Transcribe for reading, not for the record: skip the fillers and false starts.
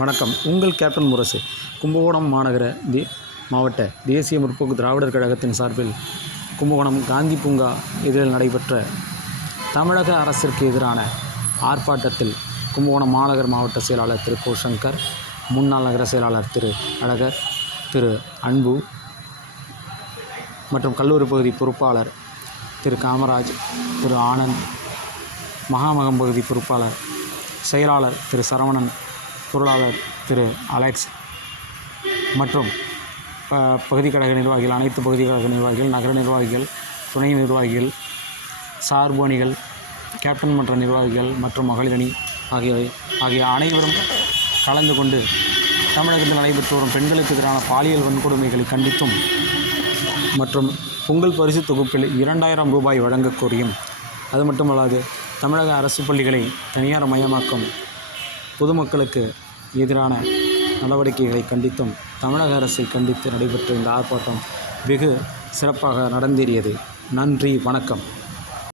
வணக்கம். உங்கள் கேப்டன் முரசு. கும்பகோணம் மாவட்ட தேசிய முற்போக்கு திராவிடர் கழகத்தின் சார்பில் கும்பகோணம் காந்தி பூங்கா எதிரில் நடைபெற்ற தமிழக அரசிற்கு எதிரான ஆர்ப்பாட்டத்தில் கும்பகோணம் மாநகர் மாவட்ட செயலாளர் திரு கோ சங்கர், முன்னாள் நகர செயலாளர் திரு அழகர், திரு அன்பு மற்றும் கல்லூரி பகுதி பொறுப்பாளர் திரு காமராஜ், திரு ஆனந்த், மகாமகம் பகுதி பொறுப்பாளர் செயலாளர் திரு சரவணன், பொருளாளர் திரு அலெக்ஸ் மற்றும் பகுதி கழக நிர்வாகிகள், அனைத்து பகுதி கழக நிர்வாகிகள், நகர நிர்வாகிகள், துணை நிர்வாகிகள், சார்பு அணிகள், கேப்டன் மன்ற நிர்வாகிகள் மற்றும் மகளிர் அணி ஆகிய அனைவரும் கலந்து கொண்டு தமிழகத்தில் நடைபெற்று வரும் பெண்களுக்கு எதிரான பாலியல் வன்கொடுமைகளை கண்டித்தும் மற்றும் பொங்கல் பரிசு தொகுப்பில் 2000 ரூபாய் வழங்கக் கோரியும், அது மட்டுமல்லாது தமிழக அரசு பள்ளிகளை தனியார் மயமாக்கும் பொதுமக்களுக்கு எதிரான நடவடிக்கைகளை கண்டித்தும் தமிழக அரசை கண்டித்து நடைபெற்ற இந்த ஆர்ப்பாட்டம் வெகு சிறப்பாக நடந்தேறியது. நன்றி, வணக்கம்.